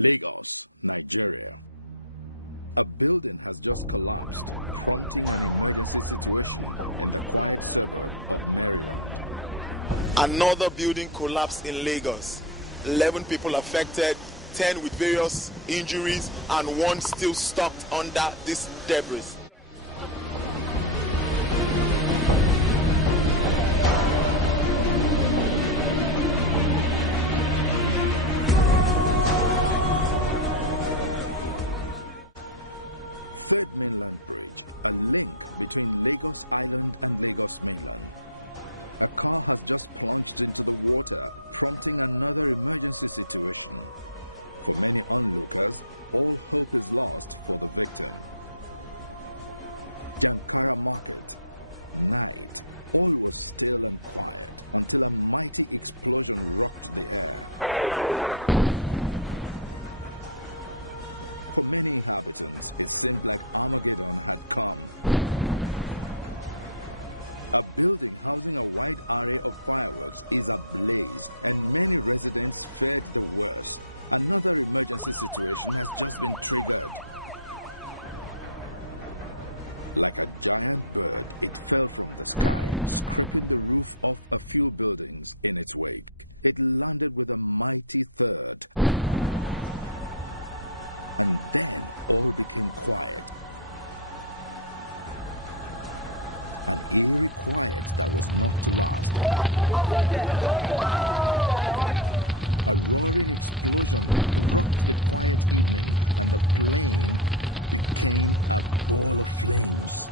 Lagos, Nigeria. A building has just collapsed, prompting an emergency situation in the quiet suburb of Maryland. Another building collapsed in Lagos. 11 people affected, 10 with various injuries, and 1 still stuck under this debris. Third Mainland Bridge, a link between Lagos Island and Lagos Mainland. A car has just plunged into the water, prompting another emergency situation. For many onlookers, all hope is lost for the victim. Jankara Market, night. All was still and quiet until a mighty explosion rocked the air. For many inhabitants, it seemed like Armageddon had come. A building housing a wide array of fireworks is ablaze, and many residents feared the worst. Another emergency situation has just been triggered. Like a giant bird, it fell from the sky, scraping the roof off a few buildings in its wake. It landed with a mighty thud. And then all became quiet. An eerie quiet that was not to last. A roaring explosion rocked the quiet evening, and the plane became a ball of flames.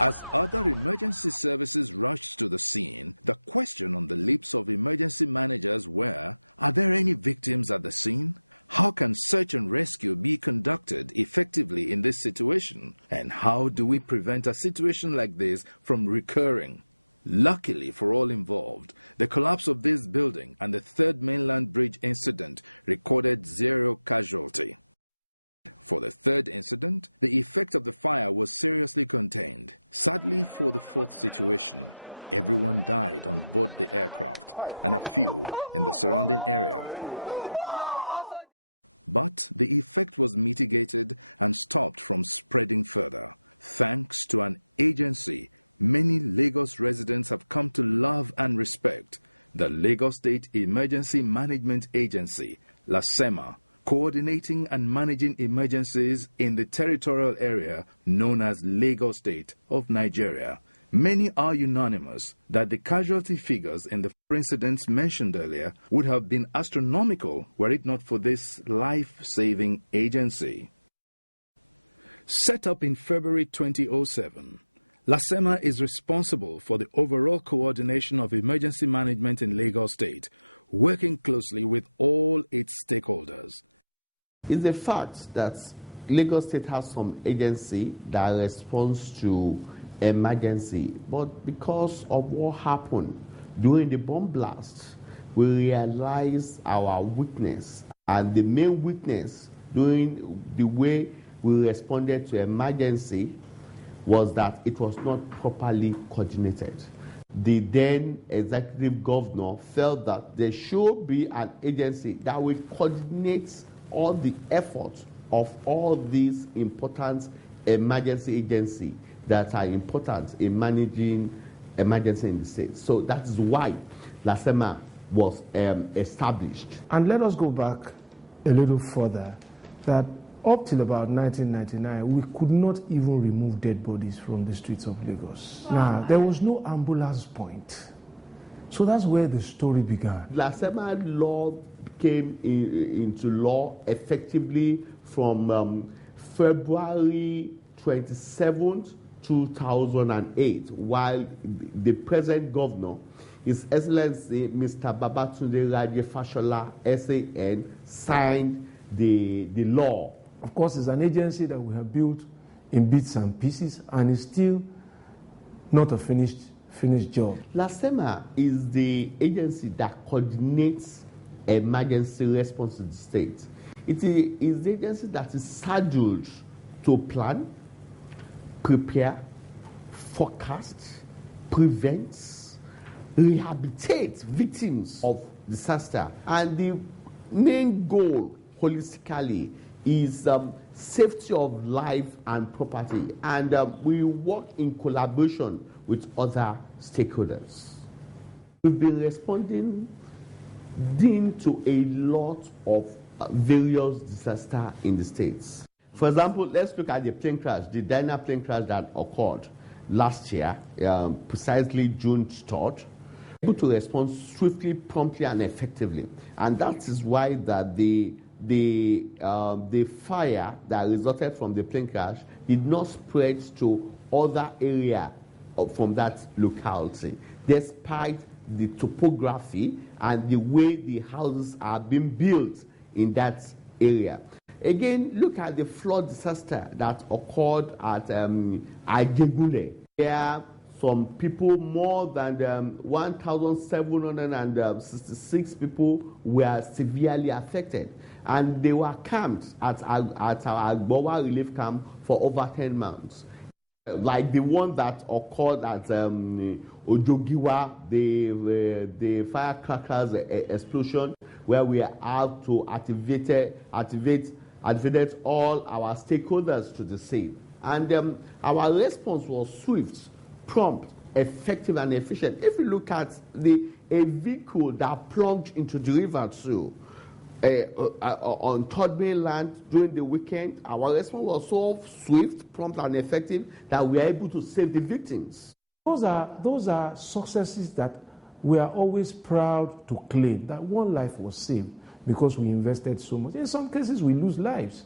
As other emergency services rushed to the scene, the question on the lips of emergency managers were, are there any victims at the scene? How can search and rescue be conducted effectively in this situation? And how do we prevent a situation like this from recurring? Luckily for all involved, the collapse of this building and the Third Mainland Bridge incident recorded 0 casualty. For the third incident, the effect of the fire was seriously contained. Sadly for the fourth situation, everyone died on board the aircraft and a few in the surrounding area. But the effect was mitigated and stopped from spreading further. Thanks to an agency many Lagos residents have come to love and respect, the Lagos State Emergency Management Agency, Lasema, coordinating and managing emergencies in the territorial area known as Lagos State of Nigeria. Many are unanimous that the casualty figures in the incidents mentioned earlier would have been astronomical were it not for this life-saving agency. Set up in February 2007, Lasema is responsible for the overall coordination of emergency management in Lagos State, working closely with all its stakeholders. It's a fact that Lagos State has some agency that responds to emergency, but because of what happened during the bomb blast, we realized our weakness, and the main weakness during the way we responded to emergency was that it was not properly coordinated. The then executive governor felt that there should be an agency that will coordinate all the efforts of all these important emergency agencies that are important in managing emergency in the state. So that is why Lasema was established. And let us go back a little further, that up till about 1999, we could not even remove dead bodies from the streets of Lagos. Now, there was no ambulance point. So that's where the story began. Lasema law came into law effectively from February 27th, 2008, while the present governor, His Excellency Mr. Babatunde Raje Fashola, SAN, signed the law. Of course, it's an agency that we have built in bits and pieces, and it's still not a finished job. Lasema is the agency that coordinates emergency response to the state. It is the agency that is scheduled to plan, prepare, forecast, prevent, rehabilitate victims of disaster. And the main goal, holistically, is safety of life and property. And we work in collaboration with other stakeholders. We've been responding to a lot of various disasters in the States. For example, let's look at the plane crash, the Dyna plane crash that occurred last year, precisely June 3rd. Able to respond swiftly, promptly, and effectively. And that is why that the fire that resulted from the plane crash did not spread to other areas from that locality, despite the topography and the way the houses are being built in that area. Again, look at the flood disaster that occurred at Agegule. There, some people, more than 1,766 people were severely affected. And they were camped at our Agbowa relief camp for over 10 months. Like the one that occurred at Ojogiwa, the firecrackers explosion, where we have to activate all our stakeholders to the scene. And our response was swift, prompt, effective, and efficient. If you look at a vehicle that plunged into the river too, on Third Mainland during the weekend, our response was so swift, prompt, and effective that we are able to save the victims. Those are successes that we are always proud to claim, that one life was saved because we invested so much. In some cases, we lose lives.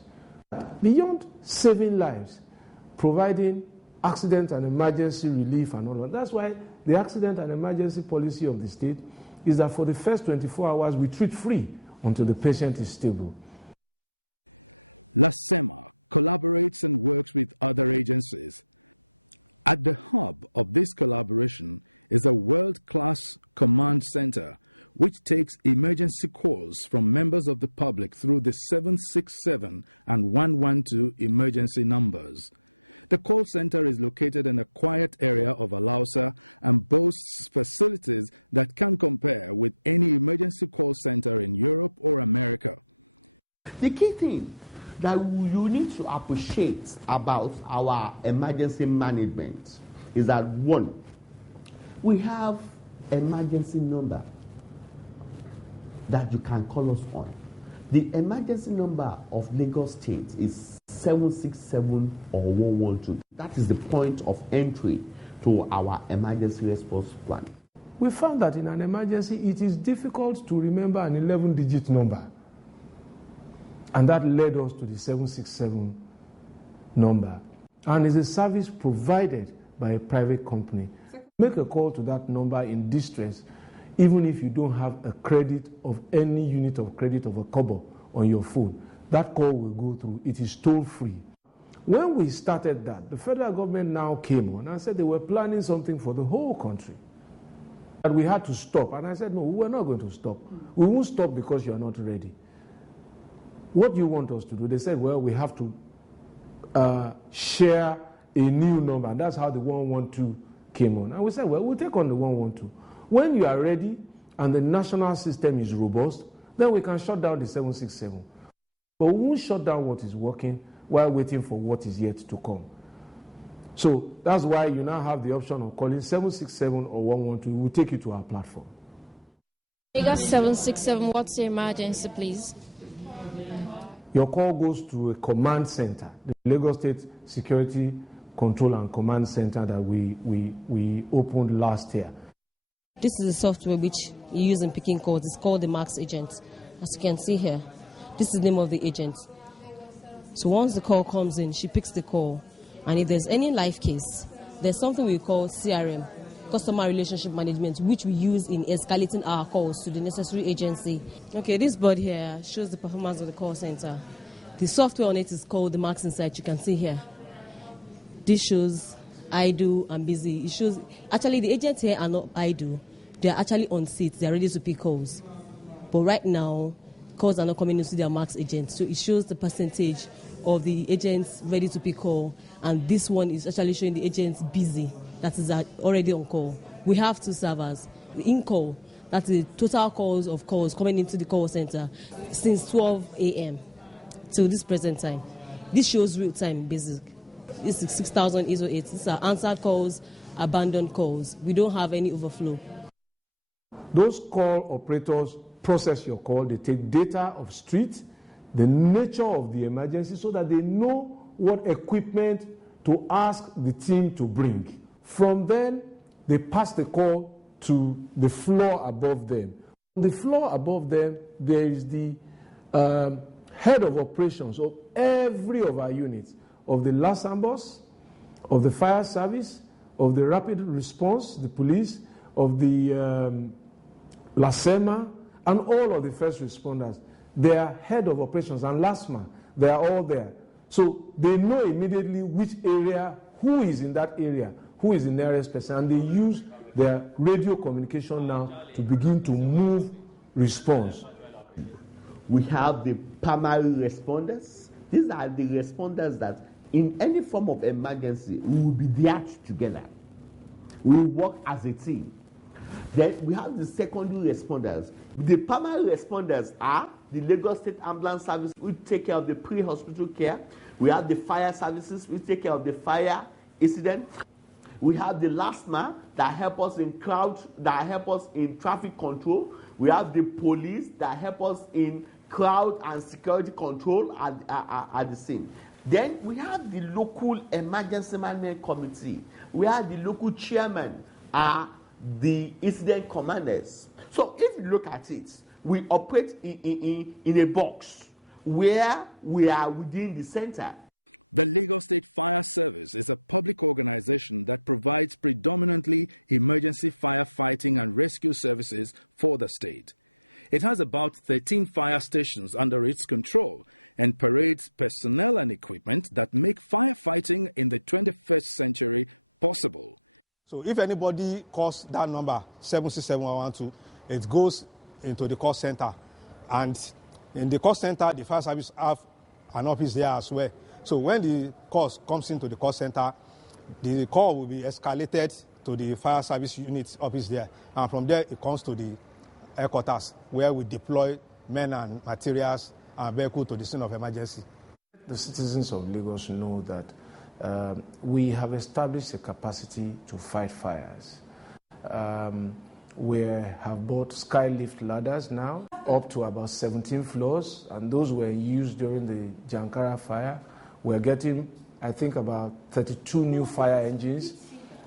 Beyond saving lives, providing accident and emergency relief and all of that. That's why the accident and emergency policy of the state is that for the first 24 hours, we treat free until the patient is stable. Lasema collaborates and works with other agencies. At the hub of this collaboration is a world-class command center which takes emergency calls from members of the public through the 767 and 112 emergency numbers. The call center is located in a quiet area of Alausa and boasts facilities that can compare with any emergency call center in Europe or America. The key thing that you need to appreciate about our emergency management is that, one, we have emergency number that you can call us on. The emergency number of Lagos State is 767 or 112. That is the point of entry to our emergency response plan. We found that in an emergency, it is difficult to remember an 11-digit number. And that led us to the 767 number. And it's a service provided by a private company. Make a call to that number in distress, even if you don't have a credit of any unit of credit of a kobo on your phone. That call will go through. It is toll-free. When we started that, the federal government now came on and said they were planning something for the whole country. And we had to stop. And I said, no, we're not going to stop. We won't stop because you're not ready. What do you want us to do? They said, well, we have to share a new number. And that's how the 112 came on. And we said, well, we'll take on the 112. When you are ready and the national system is robust, then we can shut down the 767. But we won't shut down what is working while waiting for what is yet to come. So that's why you now have the option of calling 767 or 112. We'll take you to our platform. Lagos 767, what's the emergency, please? Your call goes to a command center, the Lagos State Security Control and Command Center that we opened last year. This is the software which you use in picking calls. It's called the Max Agent. As you can see here, this is the name of the agent. So once the call comes in, she picks the call. And if there's any live case, there's something we call CRM, Customer Relationship Management, which we use in escalating our calls to the necessary agency. Okay, this board here shows the performance of the call center. The software on it is called the Max Insight. You can see here. This shows idle and busy. It shows, actually the agents here are not idle. They are actually on seats. They are ready to pick calls. But right now, calls are not coming into their Max agent. So it shows the percentage of the agents ready to pick call. And this one is actually showing the agents busy, that is already on call. We have two servers, the in-call That's the total calls coming into the call center since 12 a.m. till this present time. This shows real time basic. This is 6,808. These are answered calls, abandoned calls. We don't have any overflow. Those call operators process your call. They take data of street, the nature of the emergency, so that they know what equipment to ask the team to bring. From then, they pass the call to the floor above them. On the floor above them, there is the head of operations of every of our units, of the Lasema, of the fire service, of the rapid response, the police, of the Lasema, and all of the first responders. They are head of operations, and Lasema, they are all there. So they know immediately which area, who is in that area, who is the nearest person, and they use their radio communication now to begin to move response. We have the primary responders. These are the responders that in any form of emergency, we will be there together. We will work as a team. Then we have the secondary responders. The primary responders are the Lagos State Ambulance Service, which take care of the pre-hospital care. We have the fire services, which take care of the fire incident. We have the Lasema that help us in traffic control. We have the police that help us in crowd and security control at the scene. Then we have the local emergency management committee. We have the local chairman, the incident commanders. So if you look at it, we operate in a box where we are within the center. The Lagos State Fire Service is a public organization that provides predominantly emergency firefighting and rescue services for the state. It has about 13 fire stations under its control and parades personnel and equipment that make firefighting in the 21st century possible. So if anybody calls that number, 767-112, it goes into the call center. And in the call center, the fire service have an office there as well. So when the call comes into the call center, the call will be escalated to the fire service unit office there. And from there, it comes to the headquarters, where we deploy men and materials and vehicles to the scene of emergency. The citizens of Lagos know that we have established a capacity to fight fires. We have bought skylift ladders now, up to about 17 floors, and those were used during the Jankara fire. We're getting, I think, about 32 new fire engines.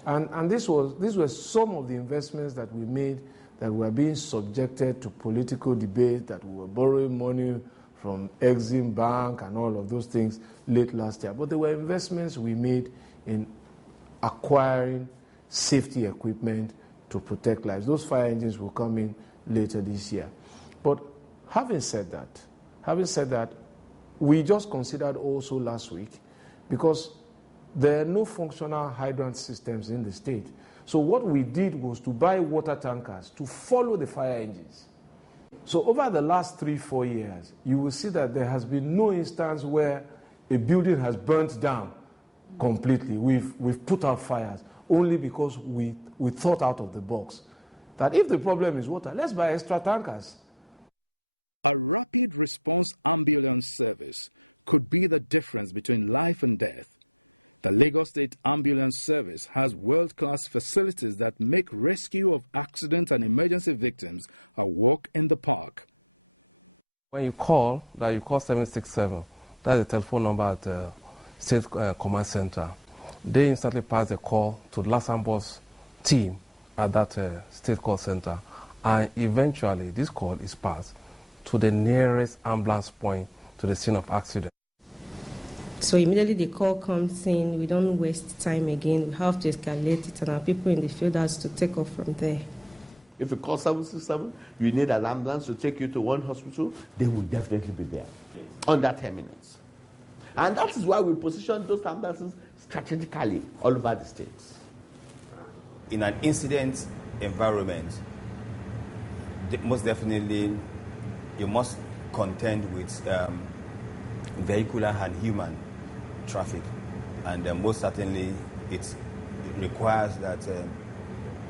And these were some of the investments that we made that were being subjected to political debate, that we were borrowing money from Exim Bank and all of those things late last year. But there were investments we made in acquiring safety equipment to protect lives. Those fire engines will come in later this year. But having said that, we just considered also last week, because there are no functional hydrant systems in the state. So what we did was to buy water tankers to follow the fire engines. So over the last 3-4 years, you will see that there has been no instance where a building has burnt down completely. We've put out fires only because we thought out of the box that if the problem is water, let's buy extra tankers. A rapid response ambulance service could be the difference between life and death. The Lagos State Ambulance Service has world-class facilities that make rescue of accident and emergency victims a walk in the park. When you call 767, that's the telephone number at the State Command Center. They instantly pass the call to the Lasema team at that State Call Center, and eventually this call is passed to the nearest ambulance point to the scene of accident. So immediately the call comes in, we don't waste time again. We have to escalate it, and our people in the field has to take off from there. If you call 767, you need an ambulance to take you to one hospital, they will definitely be there under 10 minutes. And that is why we position those ambulances strategically all over the states. In an incident environment, most definitely you must contend with vehicular and human traffic, and most certainly it requires that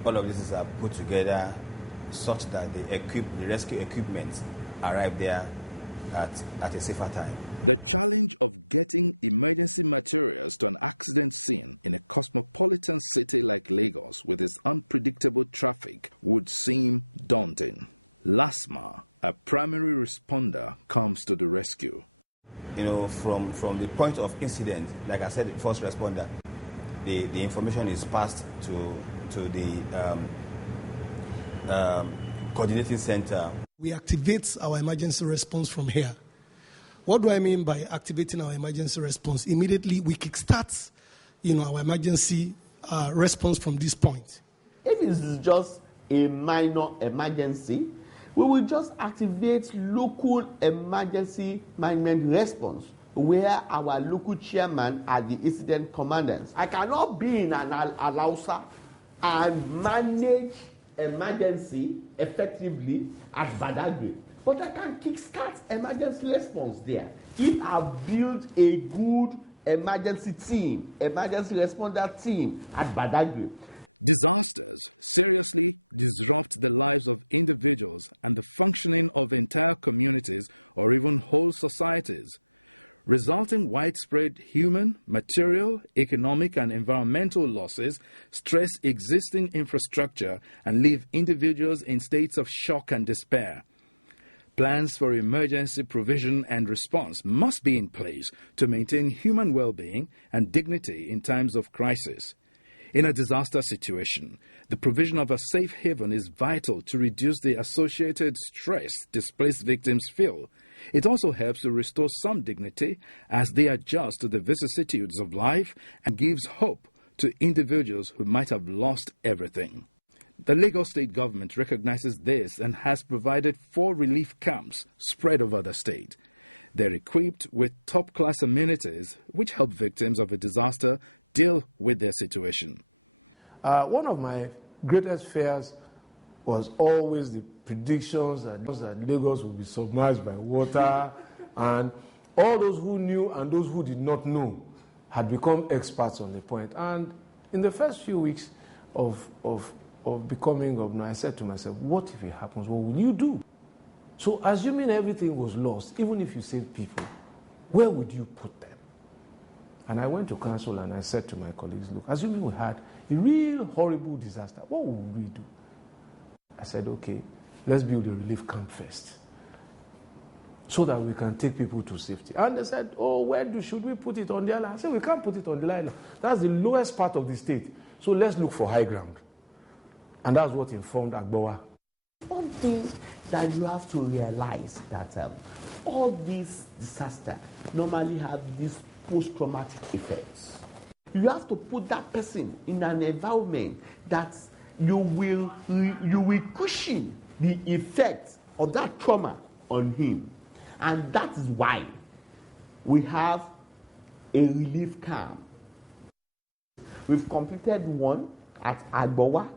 all of this is put together such that the rescue equipment arrive there at a safer time. The challenge of getting emergency materials to an accident scene in a cosmopolitan city like Lagos with its unpredictable traffic would seem daunting. Lasema, a primary responder, comes to the rescue. From the point of incident, like I said, the first responder, the information is passed to the coordinating center. We activate our emergency response from here. What do I mean by activating our emergency response? Immediately we kickstart, our emergency response from this point. If it's just a minor emergency, we will just activate local emergency management response, where our local chairman are the incident commanders. I cannot be in an Alausa and manage emergency effectively at Badagry, but I can kickstart emergency response there if I build a good emergency responder team at Badagry. Disasters seriously disrupt the lives of individuals and the functioning of entire communities or even whole societies, resulting widespread human, material, economic and environmental losses stress existing infrastructure and leave individuals in states of shock and despair. Plans for emergency provision and response must be in place to maintain human well-being and dignity in times of crisis. In a disaster situation, the provision of a safe haven is vital to reduce the associated stress displaced victims feel. It also helps to restore some dignity as they adjust to the vicissitudes of life and gives hope to individuals who might have lost everything. The Lagos State government recognizes this and has provided 4 relief camps spread over the state. They're equipped with top-class amenities which help victims of a disaster deal with their situation. One of my greatest fears was always the predictions that Lagos would be submerged by water, and all those who knew and those who did not know had become experts on the point. And in the first few weeks of becoming governor, I said to myself, what if it happens? What will you do? So assuming everything was lost, even if you saved people, where would you put them? And I went to council and I said to my colleagues, look, assuming we had a real horrible disaster, what would we do? I said, okay, let's build a relief camp first so that we can take people to safety. And they said, oh, where should we put it on the island? I said, we can't put it on the island. That's the lowest part of the state. So let's look for high ground. And that's what informed Agbowa. One thing that you have to realize that all these disasters normally have these post-traumatic effects. You have to put that person in an environment that you will cushion the effects of that trauma on him. And that is why we have a relief camp. We've completed one at Agbowa.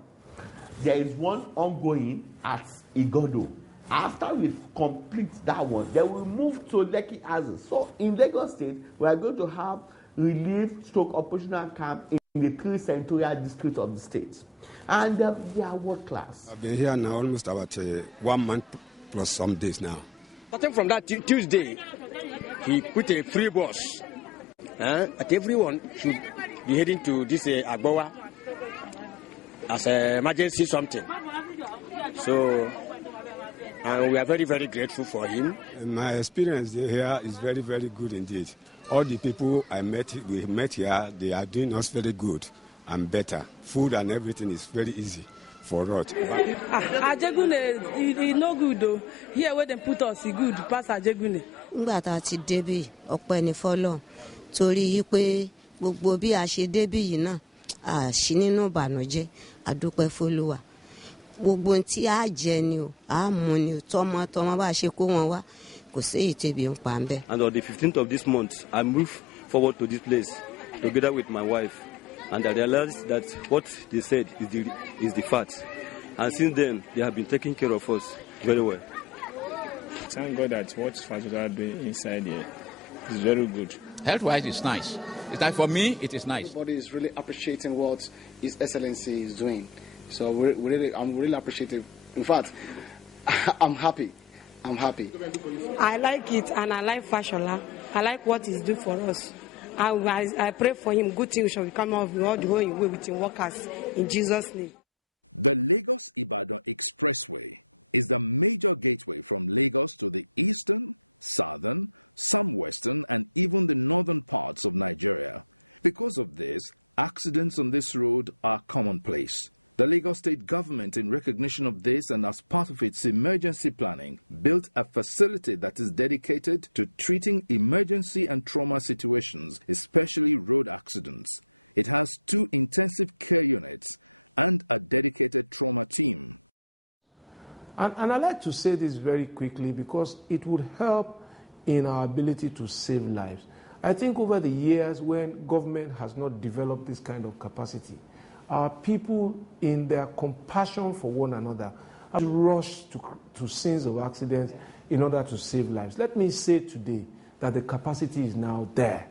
There is one ongoing at Igodo. After we complete that one, then we move to Lekki Azes. So in Lagos State, we are going to have relief/operational camp in the 3 senatorial districts of the state. And they are world class. I've been here now almost about 1 month plus some days now. Starting from that Tuesday, he put a free bus. That everyone should be heading to this Agbowa as an emergency something. So, and we are very, very grateful for him. My experience here is very, very good indeed. All the people we met here, they are doing us very good and better. Food and everything is very easy for us. Ajegune, he no good though. Here where they put us, he good. Pass Ajegune. Ngbà tá ti débí ọpẹ́ ni fọ́lọ́run torí pé gbogbo bí a ṣe débí yìí náà a ṣì nínú ìbànújẹ́ a dúpẹ́ f'Olúwa. Gbogbo tí a jẹ ni o, a mu ni o, tọmọ bá ṣe kó wọn wá kò séyìí tẹ́bi ń pa ńbẹ̀. And on the 15th of this month, I moved forward to this place together with my wife. And I realized that what they said is the fact. And since then, they have been taking care of us very well. Thank God that what Father are doing inside here is very good. Health-wise, it's nice. It's like for me, it is nice. Everybody is really appreciating what His Excellency is doing. So I'm really appreciative In fact, I'm happy. I'm happy. I like it, and I like Fashola. I like what he's doing for us. I pray for him. Good things shall come out of all the way with him workers in Jesus' name. The Lagos-Ibadan Expressway is the major gateway from Lagos to the eastern, southern, some western, and even the northern parts of Nigeria. Because of this, accidents on this road are commonplace. The Lagos State government, in recognition of this and as part of its emergency planning, built a facility that is dedicated to treating emergency and trauma situations, especially road accidents. It has 2 intensive care units and a dedicated trauma team. And I'd like to say this very quickly because it would help in our ability to save lives. I think over the years when government has not developed this kind of capacity, our people, in their compassion for one another, have rushed to scenes of accidents in order to save lives. Let me say today that the capacity is now there,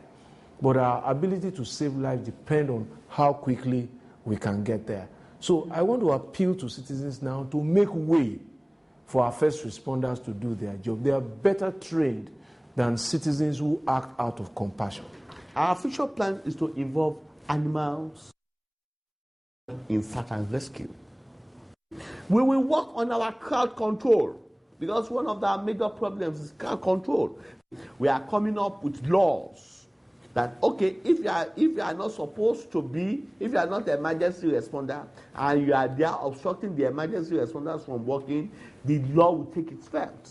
but our ability to save lives depends on how quickly we can get there. So I want to appeal to citizens now to make way for our first responders to do their job. They are better trained than citizens who act out of compassion. Our future plan is to involve animals in search and rescue. We will work on our crowd control because one of our major problems is crowd control. We are coming up with laws that, okay, if you are not supposed to be, if you are not an emergency responder and you are there obstructing the emergency responders from working, the law will take its effect.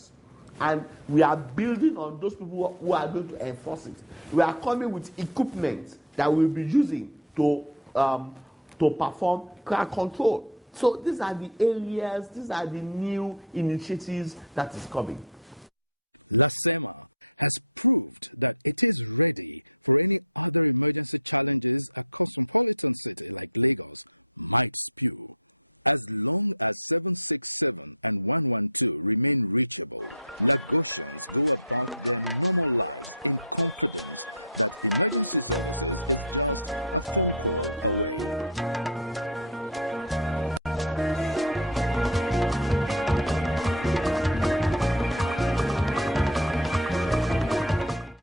And we are building on those people who are going to enforce it. We are coming with equipment that we'll be using to perform crowd control. So these are the areas, these are the new initiatives that is coming. Lasema has proved that it is ready for any other emergency challenges a cosmopolitan city like Lagos might spew. As long as 767 and 112 remain reachable, Lagosians go about their normal lives in confidence that emergency services is just a phone call away.